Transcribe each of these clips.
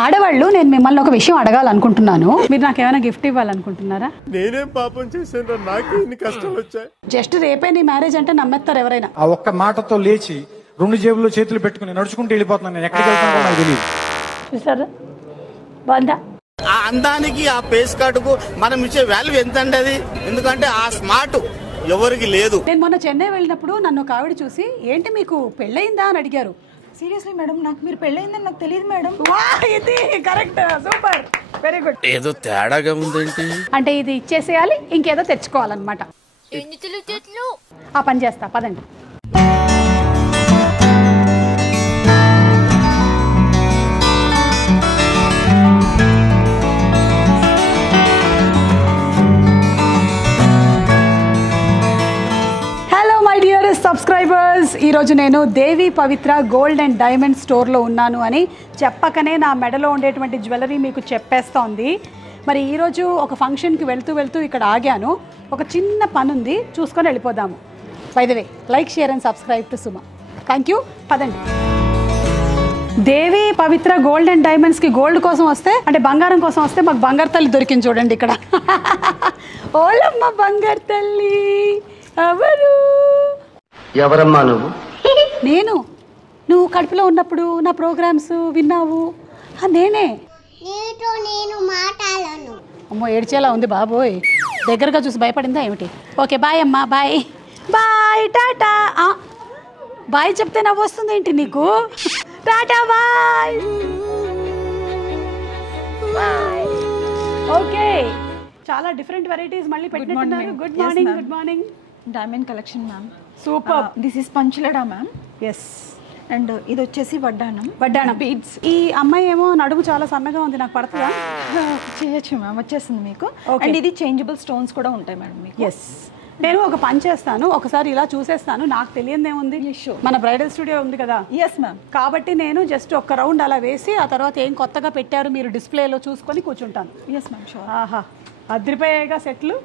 ఆడవాళ్ళు నేను మిమ్మల్ని ఒక విషయం అడగాలనుకుంటున్నాను. మీరు నాకు ఏమైనా గిఫ్ట్ ఇవ్వాలనుకుంటున్నారా? నేనేం పాపం చేశాను, నాకు ఇన్ని కష్టాలు వచ్చాయి. జస్ట్ రేపే నీ మ్యారేజ్ అంటే నమ్మేస్తారు ఎవరైనా. ఆ ఒక్క మాటతో లేచి 2 జేబుల్లో చేతులు పెట్టుకుని నడుచుకుంటూ వెళ్ళిపోతున్నాను. నేను ఎక్కడికి వెళ్తానో నాకు తెలియదు. చూసారా బాగుందా? ఆ అందానికి ఆ పేస్ కార్డుకు మనం ఇచ్చే వాల్యూ ఎంత అండి అది? ఎందుకంటే ఆ స్మార్ట్ ఎవరికి లేదు. నేను మొన్న చెన్నై వెళ్ళినప్పుడు నన్ను ఒక ఆవిడ చూసి ఏంటి మీకు పెళ్ళయిందా అని అడిగారు. సీరియస్లీ మేడం, నాకు మీరు పెళ్ళయిందని నాకు తెలియదు మేడం. ఇది కరెక్ట్, సూపర్, వెరీ గుడ్. ఏదో తేడాగా ఉందేంటి అంటే ఇది ఇచ్చేసేయాలి, ఇంకేదో తెచ్చుకోవాలన్నమాట. ఆ పని చేస్తా పదండి. సబ్స్క్రైబర్స్, ఈరోజు నేను దేవి పవిత్ర గోల్డ్ అండ్ డైమండ్ స్టోర్లో ఉన్నాను అని చెప్పకనే నా మెడలో ఉండేటువంటి జ్యువెలరీ మీకు చెప్పేస్తోంది. మరి ఈరోజు ఒక ఫంక్షన్కి వెళ్తూ ఇక్కడ ఆగాను. ఒక చిన్న పని ఉంది, చూసుకొని వెళ్ళిపోదాము. By the way, like, share and subscribe to Suma. Thank you. పదండి. దేవి పవిత్ర గోల్డ్ అండ్ డైమండ్స్కి గోల్డ్ కోసం వస్తే, అంటే బంగారం కోసం వస్తే మాకు బంగారు తల్లి దొరికింది చూడండి ఇక్కడ. ఓలమ్మ బంగారు తల్లి ఎవరు? ఎవరమ్మా నువ్వు? నేను. నువ్వు కడుపులో ఉన్నప్పుడు నా ప్రోగ్రామ్స్ విన్నావు. నేనే. అమ్మో ఏడ్చేలా ఉంది బాబోయ్. దగ్గరగా చూసి భయపడిందా ఏమిటి? ఓకే బాయ్ అమ్మా, బాయ్ బాయ్, టాటా. బాయ్ చెప్తే నవ్వు వస్తుంది ఏంటి నీకు? Tata bye bye. ఓకే, చాలా డిఫరెంట్ వెరైటీస్ మళ్ళీ పెట్టినట్టున్నారు. Good morning. Good morning. Diamond collection ma'am. Super. This is పంచలడా మ్యామ్. ఎస్. అండ్ ఇది వచ్చేసి వడ్డానం. బీడ్స్. ఈ అమ్మాయి ఏమో నడుము చాలా సన్నగా ఉంది, నాకు పడుతుందా? చేయొచ్చు మ్యామ్, వచ్చేస్తుంది మీకు. అండ్ ఇది చేంజబుల్ స్టోన్స్ కూడా ఉంటాయి మేడం మీకు. ఎస్. నేను ఒక పని చేస్తాను, ఒకసారి ఇలా చూసేస్తాను, నాకు తెలియదేముంది. మన బ్రైడల్ స్టూడియో ఉంది కదా. Yes ma'am. కాబట్టి నేను జస్ట్ ఒక రౌండ్ అలా వేసి ఆ తర్వాత ఏం కొత్తగా పెట్టారు మీరు డిస్ప్లేలో చూసుకొని కూర్చుంటాను. Yes ma'am, sure. ఆహా, అదిరిపోయాయిగా సెట్లు.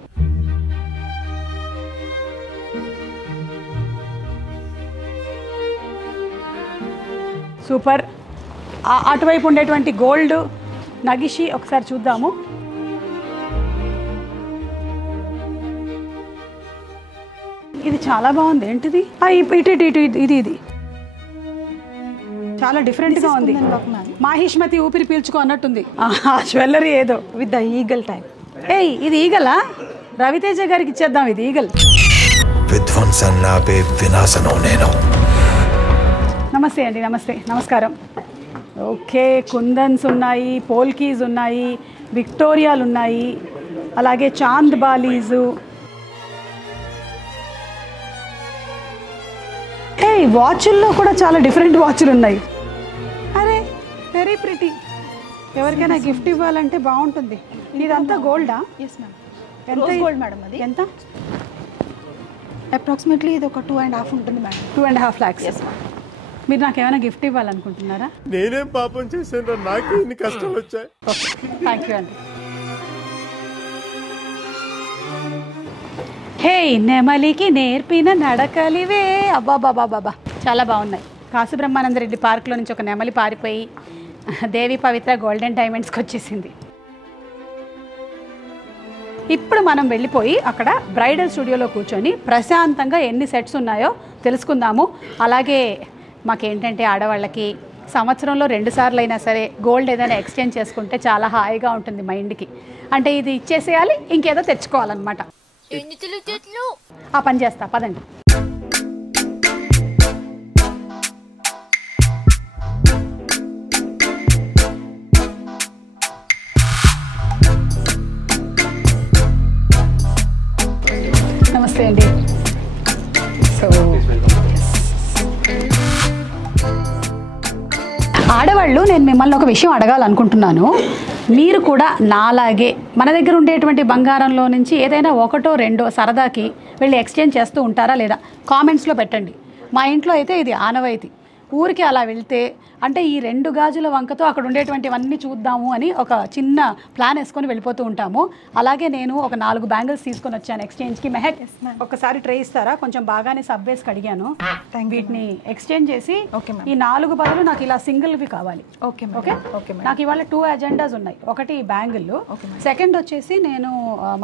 సూపర్. అటువైపు ఉండేటువంటి గోల్డ్ నగిషి ఒకసారి చూద్దాము. ఇది చాలా బాగుంది. ఏంటిది? ఇది చాలా డిఫరెంట్గా ఉంది. మాహిష్మతి ఊపిరి పీల్చుకో అన్నట్టుంది ఆ జ్యువెలరీ ఏదో విత్ ద ఈగల్ టైప్. ఏయ్, ఇది ఈగలా? రవితేజ గారికి ఇచ్చేద్దాం. ఇది ఈగల్. నమస్తే అండి. నమస్తే, నమస్కారం. ఓకే, కుందన్స్ ఉన్నాయి, పోల్కీస్ ఉన్నాయి, విక్టోరియాలు ఉన్నాయి, అలాగే చాంద్ బాలీసు. వాచ్ల్లో కూడా చాలా డిఫరెంట్ వాచ్లు ఉన్నాయి. అరే వెరీ ప్రిటీ. ఎవరికైనా గిఫ్ట్ ఇవ్వాలంటే బాగుంటుంది. ఇదంతా గోల్డా? Yes ma'am. ఎంత గోల్డ్ మేడం. అది ఎంత? అప్రాక్సిమేట్లీ ఇది ఒక 2.5 ఉంటుంది మేడం. 2.5 lakhs. Yes ma'am. మీరు నాకు ఏమైనా గిఫ్ట్ ఇవ్వాలనుకుంటున్నారా? నేనేం పాపం చేశాను, నాకు ఇన్ని కష్టాలు వచ్చాయి. థ్యాంక్ యూ అండి. హే నెమలికి నేర్పిన నడకలివే. అబ్బాబాబాబా, చాలా బాగున్నాయి. కాసు బ్రహ్మానందరెడ్డి పార్క్లో నుంచి ఒక నెమలి పారిపోయి దేవి పవిత్ర గోల్డ్ అండ్ డైమండ్స్కి వచ్చేసింది. ఇప్పుడు మనం వెళ్ళిపోయి అక్కడ బ్రైడల్ స్టూడియోలో కూర్చొని ప్రశాంతంగా ఎన్ని సెట్స్ ఉన్నాయో తెలుసుకుందాము. అలాగే మాకేంటంటే ఆడవాళ్ళకి సంవత్సరంలో 2 సార్లు అయినా సరే గోల్డ్ ఏదైనా ఎక్స్చేంజ్ చేసుకుంటే చాలా హాయిగా ఉంటుంది మైండ్కి. అంటే ఇది ఇచ్చేసేయాలి, ఇంకేదో తెచ్చుకోవాలన్నమాట. ఆ పని చేస్తా పదండి. నమస్తే అండి. సో ఆడవాళ్ళు నేను మిమ్మల్ని ఒక విషయం అడగాలనుకుంటున్నాను. మీరు కూడా నాలాగే మన దగ్గర ఉండేటువంటి బంగారంలో నుంచి ఏదైనా 1 or 2 సరదాకి వెళ్ళి ఎక్స్చేంజ్ చేస్తూ ఉంటారా లేదా? కామెంట్స్లో పెట్టండి. మా ఇంట్లో అయితే ఇది ఆనవాయితీ. ఊరికి అలా వెళ్తే అంటే ఈ 2 గాజుల వంకతో అక్కడ ఉండేటువంటివన్నీ చూద్దాము అని ఒక చిన్న ప్లాన్ వేసుకొని వెళ్ళిపోతూ ఉంటాము. అలాగే నేను ఒక 4 బ్యాంగిల్స్ తీసుకొని వచ్చాను ఎక్స్చేంజ్కి. మెహక్ ఒకసారి ట్రే ఇస్తారా? కొంచెం బాగానే సబ్ వేసి కడిగాను. వీటిని ఎక్స్చేంజ్ చేసి ఈ 4 బదులు నాకు ఇలా సింగిల్వి కావాలి. ఓకే నాకు ఇవాళ 2 అజెండాస్ ఉన్నాయి. ఒకటి బ్యాంగిల్, సెకండ్ వచ్చేసి నేను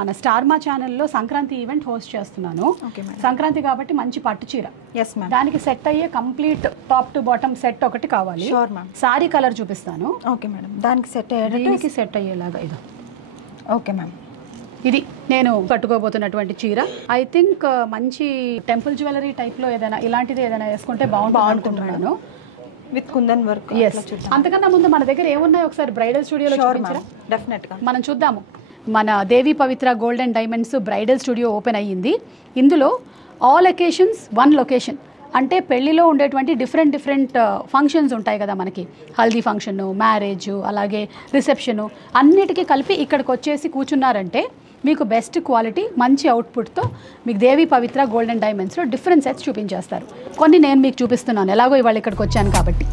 మన స్టార్మా ఛానల్లో సంక్రాంతి ఈవెంట్ హోస్ట్ చేస్తున్నాను. సంక్రాంతి కాబట్టి మంచి పట్టు చీర, దానికి సెట్ అయ్యే complete top to bottom set ఒకటి కావాలి. సారీ కలర్ చూపిస్తాను. ఓకే మేడం, దానికి సెట్ అయ్యేలాగా ఇది. ఓకే మ్యామ్, ఇది నేను కట్టుకోబోతున్నటువంటి చీర. ఐ థింక్ మంచి టెంపుల్ జ్యువెలరీ టైప్లో ఏదైనా ఇలాంటిది ఏదైనా వేసుకుంటే బాగుంటుంటున్నాను. With kundan work. అంతకన్నా ముందు మన దగ్గర ఏమున్నాయి ఒకసారి బ్రైడల్ స్టూడియోలో చూపించరా? డెఫినెట్గా మనం చూద్దాము. మన Devi Pavitra gold and diamonds bridal studio open అయ్యింది. ఇందులో ఆల్ ఒకేషన్స్ 1 లొకేషన్. అంటే పెళ్లిలో ఉండేటువంటి డిఫరెంట్ ఫంక్షన్స్ ఉంటాయి కదా మనకి, హల్దీ ఫంక్షను, మ్యారేజ్, అలాగే రిసెప్షను, అన్నిటికీ కలిపి ఇక్కడికి వచ్చేసి కూర్చున్నారంటే మీకు బెస్ట్ క్వాలిటీ మంచి అవుట్పుట్తో మీకు దేవి Pavitra gold and డైమండ్స్లో different sets చూపించేస్తారు. కొన్ని నేను మీకు చూపిస్తున్నాను, ఎలాగో ఇవాళ ఇక్కడికి వచ్చాను కాబట్టి.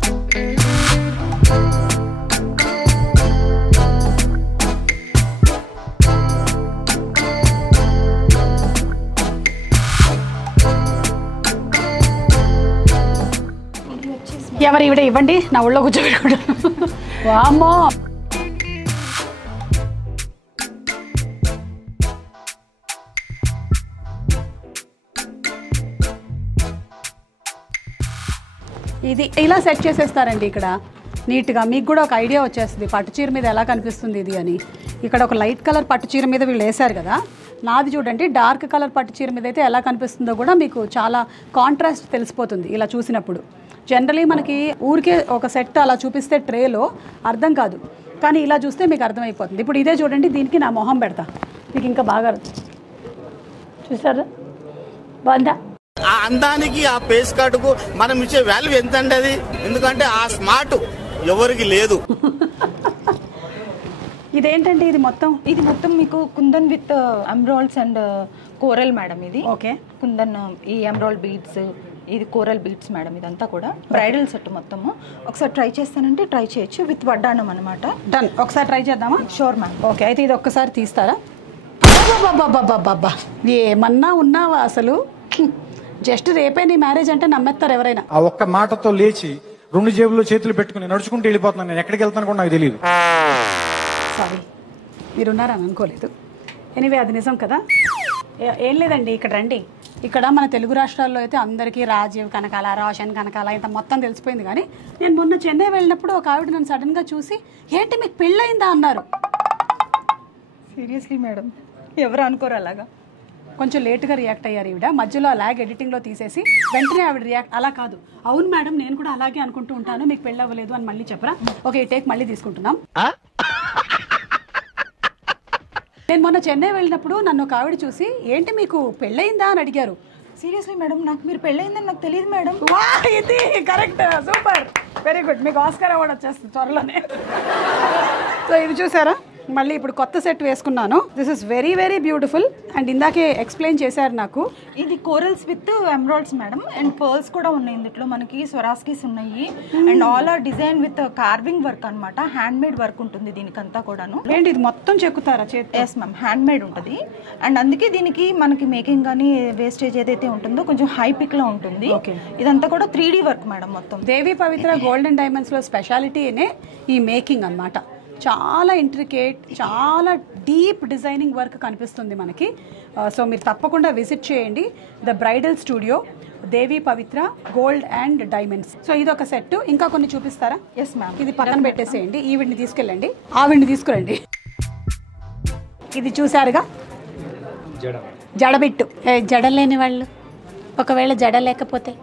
ఎవరు ఇవిడ ఇవ్వండి, నా ఊళ్ళో కూర్చోబెట్టుకుంటాను. వామ్మో, ఇది ఇలా సెట్ చేసేస్తారండి ఇక్కడ నీట్గా. మీకు కూడా ఒక ఐడియా వచ్చేస్తుంది పట్టు చీర మీద ఎలా కనిపిస్తుంది ఇది అని. ఇక్కడ ఒక లైట్ కలర్ పట్టు చీర మీద వీళ్ళు వేశారు కదా, నాది చూడండి డార్క్ కలర్ పట్టు చీర మీద అయితే ఎలా కనిపిస్తుందో కూడా మీకు చాలా కాంట్రాస్ట్ తెలిసిపోతుంది ఇలా చూసినప్పుడు. జనరలీ మనకి ఊరికే ఒక సెట్ అలా చూపిస్తే ట్రేలో అర్థం కాదు, కానీ ఇలా చూస్తే మీకు అర్థమైపోతుంది. ఇప్పుడు ఇదే చూడండి, దీనికి నా మొహం పెడతా, మీకు ఇంకా బాగా చూసారా బాగుందా? ఆ అందానికి ఆ పేస్ కార్డుకు మనం ఇచ్చే వాల్యూ ఎంత అండి అది? ఎందుకంటే ఆ స్మార్ట్ ఎవరికి లేదు. ఇదేంటండి ఇది మొత్తం? ఇది మొత్తం మీకు kundan with emeralds and coral madam. ఇది ఓకే కుందన్, ఈ ఎమరాల్డ్ బీడ్స్, ఇది కోరల్ బీడ్స్ మేడం. ఇదంతా కూడా బ్రైడల్ సెట్ మొత్తము. ఒకసారి ట్రై చేస్తానంటే ట్రై చేయొచ్చు, విత్ వడ్డానం అనమాట. డన్, ఒకసారి ట్రై చేద్దామా? Sure ma'am. ఓకే, అయితే ఇది ఒక్కసారి తీస్తారా? బాబా ఏమన్నా ఉన్నావా అసలు? జస్ట్ రేపే నీ మ్యారేజ్ అంటే నమ్మేస్తారు ఎవరైనా? ఆ ఒక్క మాటతో లేచి 2 జేబుల్లో చేతులు పెట్టుకుని నడుచుకుంటూ వెళ్ళిపోతున్నాను. నేను ఎక్కడికి వెళ్తాను కూడా నాకు తెలియదు. సారీ, మీరున్నారని అనుకోలేదు. ఎనీవే అది నిజం కదా. ఏం లేదండి, ఇక్కడ రండి. ఇక్కడ మన తెలుగు రాష్ట్రాల్లో అయితే అందరికీ రాజీవ్ కనకాల, రోషన్ కనకాల ఇంత మొత్తం తెలిసిపోయింది. కానీ నేను మొన్న చెన్నై వెళ్ళినప్పుడు ఒక ఆవిడ నన్ను సడన్గా చూసి ఏంటి మీకు పెళ్ళయిందా అన్నారు. సీరియస్లీ మేడం, ఎవరు అనుకోరు అలాగా. కొంచెం లేట్గా రియాక్ట్ అయ్యారు ఈవిడ. మధ్యలో లాగ్ ఎడిటింగ్లో తీసేసి వెంటనే ఆవిడ రియాక్ట్, అలా కాదు, అవును మేడం నేను కూడా అలాగే అనుకుంటూ ఉంటాను, మీకు పెళ్ళి అవ్వలేదు అని మళ్ళీ చెప్పరా? ఓకే, ఈ టేక్ మళ్ళీ తీసుకుంటున్నాం. నేను మొన్న చెన్నై వెళ్ళినప్పుడు నన్ను ఒక ఆవిడ చూసి ఏంటి మీకు పెళ్ళయిందా అని అడిగారు. సీరియస్లీ మేడం, నాకు మీరు పెళ్ళయిందని నాకు తెలియదు మేడం. వా, ఇది కరెక్ట్, సూపర్, వెరీ గుడ్. మీకు ఆస్కార్ అవార్డు వచ్చేస్తుంది త్వరలోనే. సో ఇది చూసారా, మళ్ళీ ఇప్పుడు కొత్త సెట్ వేసుకున్నాను. This is very very beautiful. And ఇందాకే ఎక్స్ప్లెయిన్ చేశారు నాకు. ఇది corals with emeralds madam, and pearls కూడా ఉన్నాయి ఇందులో. మనకి స్వరాస్కీస్ ఉన్నాయి, and all are design with carving work అనమాట. హ్యాండ్ మేడ్ వర్క్ ఉంటుంది దీనికంతా కూడాను. ఏంటి ఇది మొత్తం చెక్కుతారా చేతి? ఎస్ మ్యామ్, హ్యాండ్ మేడ్ ఉంటుంది. అండ్ అందుకే దీనికి మనకి మేకింగ్ కానీ వేస్టేజ్ ఏదైతే ఉంటుందో కొంచెం హై పిక్ లో ఉంటుంది. ఇదంతా కూడా 3D వర్క్ మేడం మొత్తం. దేవి పవిత్ర గోల్డ్ అండ్ డైమండ్స్ లో స్పెషాలిటీనే ఈ మేకింగ్ అన్నమాట. చాలా ఇంట్రికేట్, చాలా డీప్ డిజైనింగ్ వర్క్ కనిపిస్తుంది మనకి. సో మీరు తప్పకుండా విజిట్ చేయండి the bridal studio, Devi Pavitra gold and diamonds. So ఇది ఒక సెట్, ఇంకా కొన్ని చూపిస్తారా? Yes ma'am. ఇది పక్కన పెట్టేసేయండి, ఈవిడ్ని తీసుకెళ్ళండి, ఆవిడ్ని తీసుకురండి. ఇది చూసారుగా, జడబిట్టు. జడలేని వాళ్ళు, ఒకవేళ జడ లేకపోతే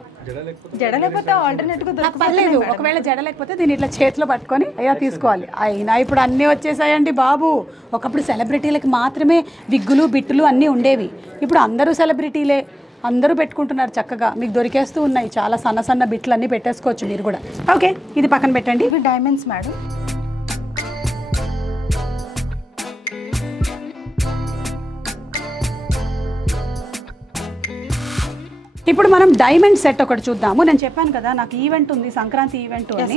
ఆల్టర్నేట్ గా పర్లేదు, ఒకవేళ జడ లేకపోతే దీన్ని ఇట్లా చేతిలో పట్టుకొని అయ్యా తీసుకోవాలి. అయినా ఇప్పుడు అన్నీ వచ్చేసాయండి బాబు. ఒకప్పుడు సెలబ్రిటీలకు మాత్రమే విగ్గులు బిట్టులు అన్నీ ఉండేవి, ఇప్పుడు అందరూ సెలబ్రిటీలే, అందరూ పెట్టుకుంటున్నారు చక్కగా. మీకు దొరికేస్తూ ఉన్నాయి చాలా సన్న సన్న బిట్లు అన్నీ పెట్టేసుకోవచ్చు మీరు కూడా. ఓకే, ఇది పక్కన పెట్టండి. ఇవి డైమండ్స్ మేడం. ఇప్పుడు మనం డైమండ్ సెట్ ఒకటి చూద్దాము. నేను చెప్పాను కదా నాకు ఈవెంట్ ఉంది, సంక్రాంతి ఈవెంట్ అని.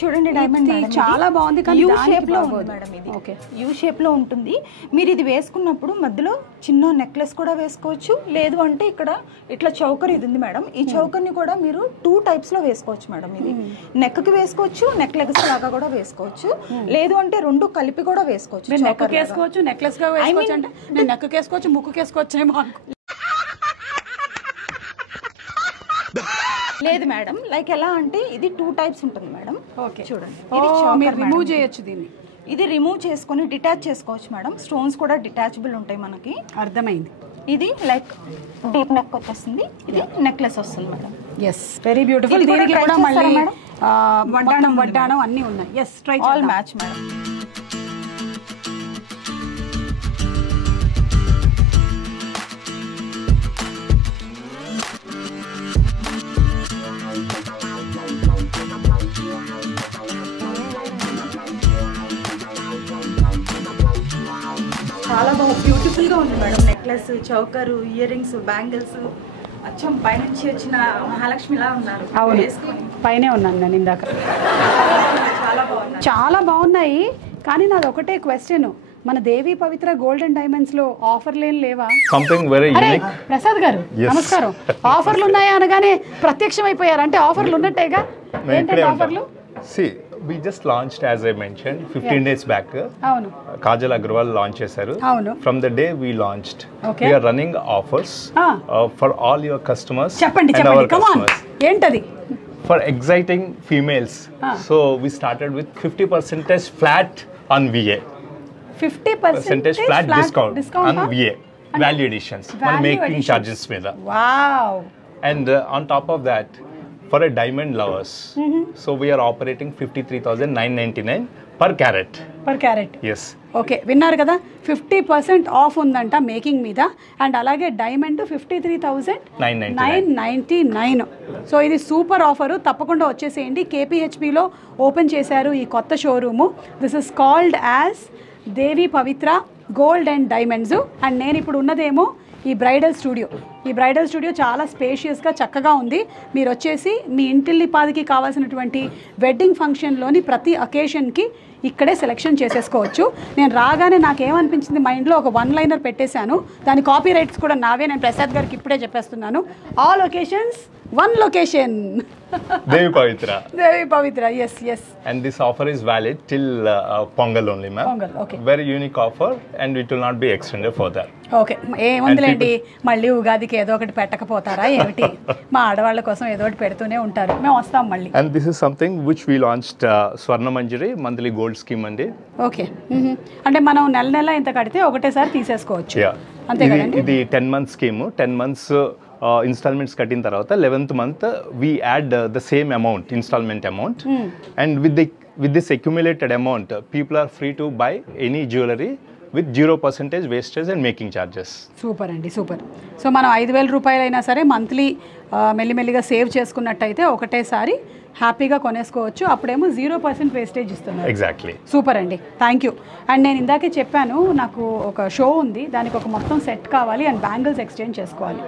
చూడండి డైమండ్ చాలా బాగుంది కానీ యూ షేప్ లో ఉంది మేడం. ఇది ఓకే యూ షేప్ లో ఉంటుంది. మీరు ఇది వేసుకున్నప్పుడు మధ్యలో చిన్న నెక్లెస్ కూడా వేసుకోవచ్చు, లేదు అంటే ఇక్కడ ఇట్లా చౌకర్ ఇది ఉంది మేడం. ఈ చౌకర్ ని కూడా మీరు 2 టైప్స్ లో వేసుకోవచ్చు మేడం. ఇది నెక్ కి వేసుకోవచ్చు, నెక్లెస్ లాగా కూడా వేసుకోవచ్చు, లేదు అంటే 2 కలిపి కూడా వేసుకోవచ్చు. నెక్ వేసుకోవచ్చు, నెక్లెస్ గా వేసుకోవచ్చు. అంటే నేను నెక్ వేసుకోవచ్చు, ముక్కు వేసుకోవచ్చు. లేదు మేడం, లైక్ ఎలా అంటే ఇది 2 టైప్స్ ఉంటుంది మేడం. ఓకే చూడండి, మీరు రిమూవ్ చేయొచ్చు దీన్ని. ఇది రిమూవ్ చేసుకొని డిటాచ్ చేసుకోవచ్చు మేడం. స్టోన్స్ కూడా డిటాచబుల్ ఉంటాయి మనకి. అర్థమైంది. ఇది లైక్ డీప్ నెక్ వచ్చేస్తుంది, ఇది నెక్లెస్ వస్తుంది మేడం. Yes very beautiful. దీనికి కూడా మళ్ళీ వడ్డాణం అన్ని ఉన్నాయి. Yes try all match madam. చాలా బాగా బ్యూటిఫుల్ గా ఉంది మేడం. నెక్లెస్, చౌకరు, ఇయర్ రింగ్స్, బ్యాంగిల్స్ అచ్చం పైనుంచి వచ్చిన మహాలక్ష్మిలా ఉన్నారు. అవును, పైనే ఉన్నాను నేను ఇందాక. చాలా బాగున్నాయి. కానీ నాది ఒకటే క్వశ్చన్, మన Devi Pavitra gold and diamonds లో ఆఫర్లు ఏం లేవా? Something very unique. ప్రసాద్ గారు నమస్కారం. ఆఫర్లు ఉన్నాయా అనగానే ప్రత్యక్షం అయిపోయారు. అంటే ఆఫర్లు ఉన్నట్టేగా? ఏంటంటే ఆఫర్లు? See, we just launched, as I mentioned, 15 days back. అవును. Kajal Agrawal launch chesaru. అవును. From the day we launched, Okay. we are running offers for all your customers చెప్పండి and our come on. customers. ఏంటది? For exciting females, so we started with 50% flat on VA. 50% flat discount on VA. Value additions. Value making additions. charges మీద. Wow. And on top of that, for a diamond lovers, so we are operating 53,999 per carat. Per carat. Yes. Okay, విన్నారు కదా, 50% of ఉందంట making మీద. And అలాగే diamond 53,999. So ఇది super offer. తప్పకుండా వచ్చేసేయండి. కేపీహెచ్బిలో open చేశారు ఈ కొత్త showroom. This is called as Devi Pavitra gold and diamonds. And నేను ఇప్పుడు ఉన్నదేమో ఈ బ్రైడల్ స్టూడియో. ఈ బ్రైడల్ స్టూడియో చాలా స్పేషియస్గా చక్కగా ఉంది. మీరు వచ్చేసి మీ ఇంటిల్లిపాదికి కావాల్సినటువంటి వెడ్డింగ్ ఫంక్షన్లోని ప్రతి అకేషన్కి ఇక్కడే సెలెక్షన్ చేసేసుకోవచ్చు. నేను రాగానే నాకేమనిపించింది, మైండ్లో ఒక 1 లైనర్ పెట్టేశాను. దాని కాపీ రైట్స్ కూడా నావే. నేను ప్రసాద్ గారికి ఇప్పుడే చెప్పేస్తున్నాను. All locations, 1 location. Devi Pavitra. Devi Pavitra, yes, yes. And this offer is valid till Pongal only, ma'am. Pongal, okay. Very unique offer and it will not be extended further. Okay, ఏముందిలేండి, మళ్ళీ ఉగాదికి ఏదో ఒకటి పెట్టకపోతారా ఏమిటి? మా ఆడవాళ్ళ కోసం ఏదో ఒకటి పెడుతూనే ఉంటారు. మేము వస్తాం మళ్ళీ. And this is something which we launched, Swarna Manjari monthly gold scheme అండి. ఓకే, అంటే మనం నెల ఇంత కడితే ఒకటేసారి తీసేసుకోవచ్చు. అంతే కదండి? ఇది 10 months scheme. 10 months ఇన్స్టాల్మెంట్స్ కట్టిన తర్వాత 11th month we add the same amount, installment amount, and with this accumulated amount people are free to buy any jewelry with 0% wastage and making charges. Super అండి, super. So మనం 5,000 రూపాయలైనా సరే monthly మెల్లిమెల్లిగా save చేసుకున్నట్టయితే ఒకటేసారి హ్యాపీగా కొనేసుకోవచ్చు. అప్పుడేమో 0% wastage ఇస్తున్నారు. Exactly. Super అండి, థ్యాంక్ యూ. అండ్ నేను ఇందాకే చెప్పాను, నాకు ఒక షో ఉంది, దానికి ఒక మొత్తం సెట్ కావాలి అండ్ బ్యాంగిల్స్ ఎక్స్చేంజ్ చేసుకోవాలి.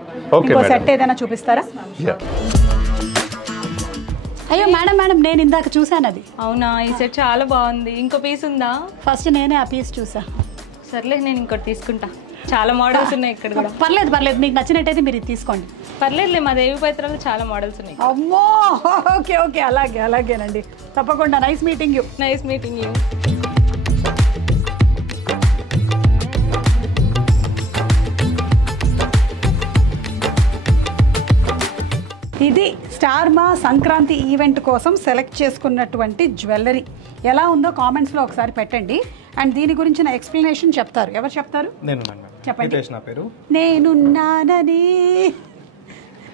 ఇంకో సెట్ ఏదైనా చూపిస్తారా? అయ్యో మేడం, నేను ఇందాక చూసాను అది. అవునా? ఈ సెట్ చాలా బాగుంది. ఇంకో పీస్ ఉందా? ఫస్ట్ నేనే ఆ పీస్ చూసా. సర్లే, నేను ఇంకోటి తీసుకుంటా. చాలా మోడల్స్ ఉన్నాయి ఇక్కడ కూడా. పర్లేదు, మీకు నచ్చినట్టయితే మీరు ఇది తీసుకోండి. పర్లేదులే, మా దేవి పవిత్రలో చాలా మోడల్స్ ఉన్నాయి. అమ్మో, ఓకే, అలాగేనండి, తప్పకుండా. Nice meeting you. Nice meeting you. ఇది స్టార్ మా సంక్రాంతి ఈవెంట్ కోసం సెలెక్ట్ చేసుకున్నటువంటి జ్యువెలరీ. ఎలా ఉందో కామెంట్స్లో ఒకసారి పెట్టండి. అండ్ దీని గురించిన ఎక్స్ప్లెనేషన్ చెప్తారు. ఎవరు చెప్తారు? చెప్పండి. నా పేరు నేనున్నానని,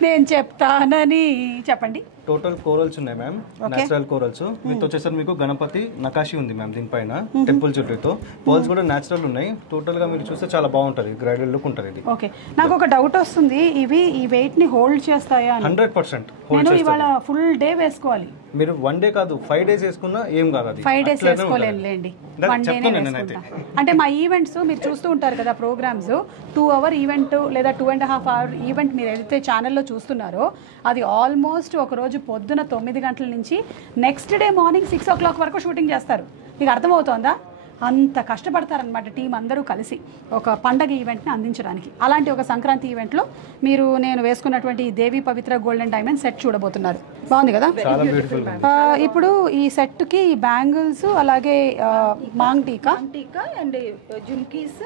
నేను చెప్తానని చెప్పండి. టోటల్ కోరల్స్ ఉన్నాయి మ్యామ్, నేచురల్ కోరల్స్ విత్ వచ్చేసరికి మీకు గణపతి నకాషి ఉంది మ్యామ్ దీనిపైన, టెంపుల్ చుట్టూతో. పర్ల్స్ కూడా నేచురల్ ఉన్నాయి. టోటల్ గా మీరు చూస్తే చాలా బాగుంటది, గ్రైడల్ లుక్ ఉంటుంది ఇది. ఓకే, నాకు ఒక డౌట్ వస్తుంది, ఇవి ఈ వెయిట్ ని హోల్డ్ చేస్తాయా? 100% నేను ఇవాళ ఫుల్ డే వేసుకోవాలి. మీరు 1 డే కాదు 5 days వేసుకున్నా ఏం కాదు. అది 5 days వేసుకోలేండి, 1 డేనే వేసుకుంటా. అంటే మా ఈవెంట్స్ మీరు చూస్తూ ఉంటారు కదా, ప్రోగ్రామ్స్ 2 hour ఈవెంట్ లేదా 2.5 hour ఈవెంట్ మీరు ఏదైతే ఛానల్లో చూస్తున్నారో అది ఆల్మోస్ట్ ఒక రోజు పొద్దున 9 గంటల నుంచి నెక్స్ట్ డే మార్నింగ్ 6 o'clock వరకు షూటింగ్ చేస్తారు. మీకు అర్థమవుతోందా? అంత కష్టపడతారనమాట టీం అందరూ కలిసి ఒక పండగ ఈవెంట్ని అందించడానికి. అలాంటి ఒక సంక్రాంతి ఈవెంట్లో మీరు నేను వేసుకున్నటువంటి దేవి Pavitra gold and diamond set చూడబోతున్నారు. బాగుంది కదా? ఇప్పుడు ఈ సెట్కి బ్యాంగిల్స్ అలాగే మాంగ్ టీకా అండ్ జుమ్కీస్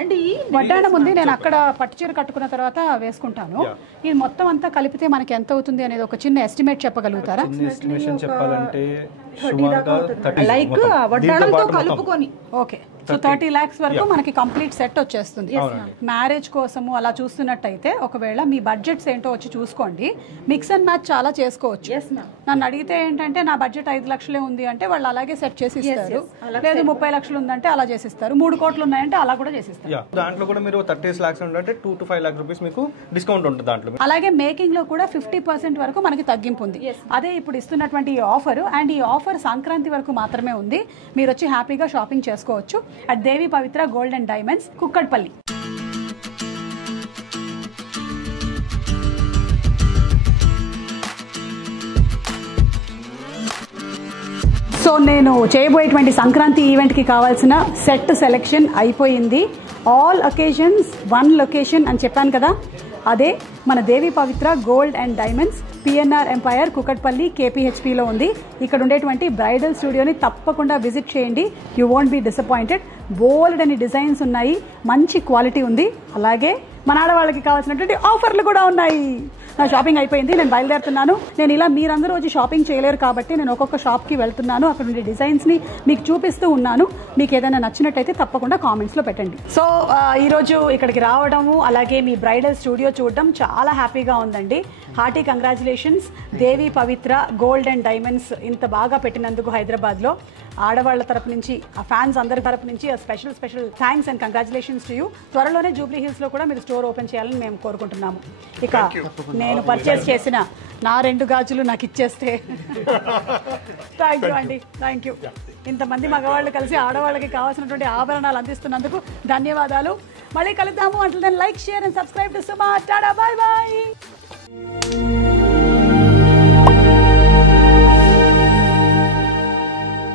అండ్ ఈ వడ్డాణం ఉంది. నేను అక్కడ పట్టు చీర కట్టుకున్న తర్వాత వేసుకుంటాను. ఇది మొత్తం అంతా కలిపితే మనకి ఎంత అవుతుంది అనేది ఒక చిన్న ఎస్టిమేట్ చెప్పగలుగుతారా? ఎస్టిమేషన్ చెప్పాలంటే లైక్ వడ్డాణంతో కలుపుకొని ఓకే, సో 30 lakhs వరకు మనకి కంప్లీట్ సెట్ వచ్చేస్తుంది. మ్యారేజ్ కోసము అలా చూస్తున్నట్టయితే ఒకవేళ మీ బడ్జెట్స్ ఏంటో వచ్చి చూసుకోండి. మిక్స్ అండ్ మ్యాచ్ చాలా చేసుకోవచ్చు. నన్ను అడిగితే ఏంటంటే నా బడ్జెట్ 5 లక్షలే ఉంది అంటే వాళ్ళు అలాగే సెట్ చేసి ఇస్తారు. లేదు 30 లక్షలు ఉందంటే అలా చేసిస్తారు. 3 కోట్లు ఉన్నాయంటే అలా కూడా చేసిస్తారు. దాంట్లో కూడా మీరు 30 lakhs ఉంటే 2 to 5 lakh rupees మీకు డిస్కౌంట్ ఉంటుంది దాంట్లో. అలాగే మేకింగ్ లో కూడా 50% వరకు మనకి తగ్గింపు ఉంది. అదే ఇప్పుడు ఇస్తున్నటువంటి ఈ ఆఫర్, అండ్ ఈ ఆఫర్ సంక్రాంతి వరకు మాత్రమే ఉంది. మీరు వచ్చి హ్యాపీగా షాపింగ్ చేసుకోవచ్చు at Devi Pavitra gold and diamonds, Kukatpally. So నేను చేయబోయేటువంటి సంక్రాంతి ఈవెంట్కి కావాల్సిన సెట్ సెలెక్షన్ అయిపోయింది. ఆల్ ఒకేషన్స్ 1 లొకేషన్ అని చెప్పాను కదా, అదే మన Devi Pavitra gold and diamonds, PNR empire, Kukatpally, కేపీహెచ్పిలో ఉంది. ఇక్కడ ఉండేటువంటి బ్రైడల్ స్టూడియోని తప్పకుండా విజిట్ చేయండి. You won't be disappointed. Bold అని డిజైన్స్ ఉన్నాయి, మంచి క్వాలిటీ ఉంది. అలాగే మన ఆడవాళ్ళకి కావాల్సినటువంటి ఆఫర్లు కూడా ఉన్నాయి. నా షాపింగ్ అయిపోయింది, నేను బయలుదేరుతున్నాను. నేను ఇలా మీరందరూ వచ్చి షాపింగ్ చేయలేరు కాబట్టి నేను ఒక్కొక్క షాప్కి వెళ్తున్నాను. అక్కడ ఉండే డిజైన్స్ని మీకు చూపిస్తూ ఉన్నాను. మీకు ఏదైనా నచ్చినట్టయితే తప్పకుండా కామెంట్స్లో పెట్టండి. సో ఈరోజు ఇక్కడికి రావడము అలాగే మీ బ్రైడల్ స్టూడియో చూడడం చాలా హ్యాపీగా ఉందండి. Hearty congratulations Devi Pavitra gold and diamonds ఇంత బాగా పెట్టినందుకు హైదరాబాద్లో. ఆడవాళ్ల తరపు నుంచి, ఆ ఫ్యాన్స్ అందరి తరపు నుంచి special thanks and congratulations to you. త్వరలోనే జూబ్లీ హిల్స్లో కూడా మీరు స్టోర్ ఓపెన్ చేయాలని మేము కోరుకుంటున్నాము. ఇక నేను పర్చేస్ చేసిన నా 2 గాజులు నాకు ఇచ్చేస్తే థ్యాంక్ యూ అండి, థ్యాంక్ యూ. ఇంతమంది మగవాళ్ళు కలిసి ఆడవాళ్ళకి కావాల్సినటువంటి ఆభరణాలు అందిస్తున్నందుకు ధన్యవాదాలు. మళ్ళీ కలుద్దాము. అంటే like, share and subscribe to Suma. Tada, bye bye.